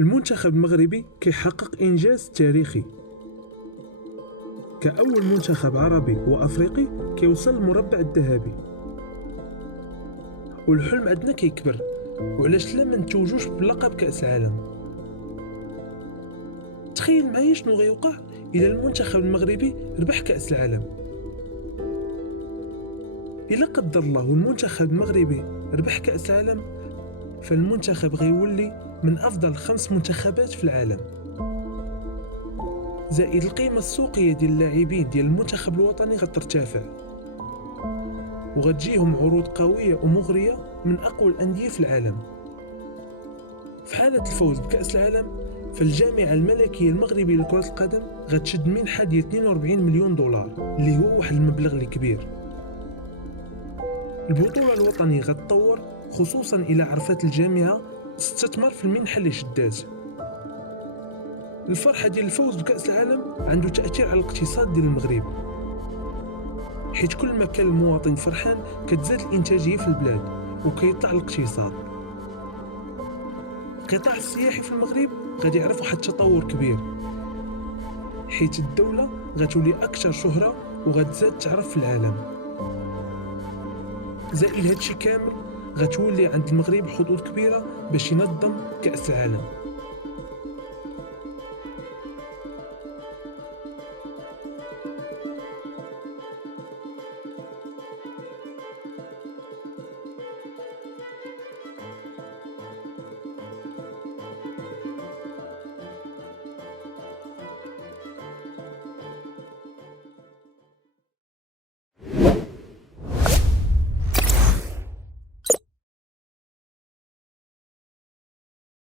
المنتخب المغربي كيحقق إنجاز تاريخي كأول منتخب عربي وأفريقي كيوصل للمربع الذهبي، والحلم عندنا كيكبر. وعلاش لا ما نتوجوش بلقب كأس العالم؟ تخيل معايا شنو غيوقع إذا المنتخب المغربي ربح كأس العالم. إلا قدر الله والمنتخب المغربي ربح كأس العالم، فالمنتخب غيولي من أفضل 5 منتخبات في العالم، زائد القيمة السوقية ديال اللاعبين ديال المنتخب الوطني غترتفع، وغتجيهم عروض قوية ومغرية من أقوى الأندية في العالم. في حالة الفوز بكأس العالم، فالجامعة الملكية المغربية لكرة القدم غتشد منحة ديال 42 مليون دولار، اللي هو واحد المبلغ اللي كبير. البطولة الوطنية غتطور، خصوصا إلى عرفت الجامعة تستثمر في المنحة اللي شدات. الفرحة ديال الفوز بكأس العالم عنده تأثير على الاقتصاد ديال المغرب، حيث كل ما كان المواطن فرحان كتزاد الإنتاجية في البلاد وكيطلع الاقتصاد. القطاع السياحي في المغرب غادي يعرف واحد التطور كبير، حيث الدولة غتولي أكثر شهرة وغتزاد تعرف في العالم. زائد هادشي كامل غتولي عند المغرب حظوظ كبيرة باش ينظم كأس العالم.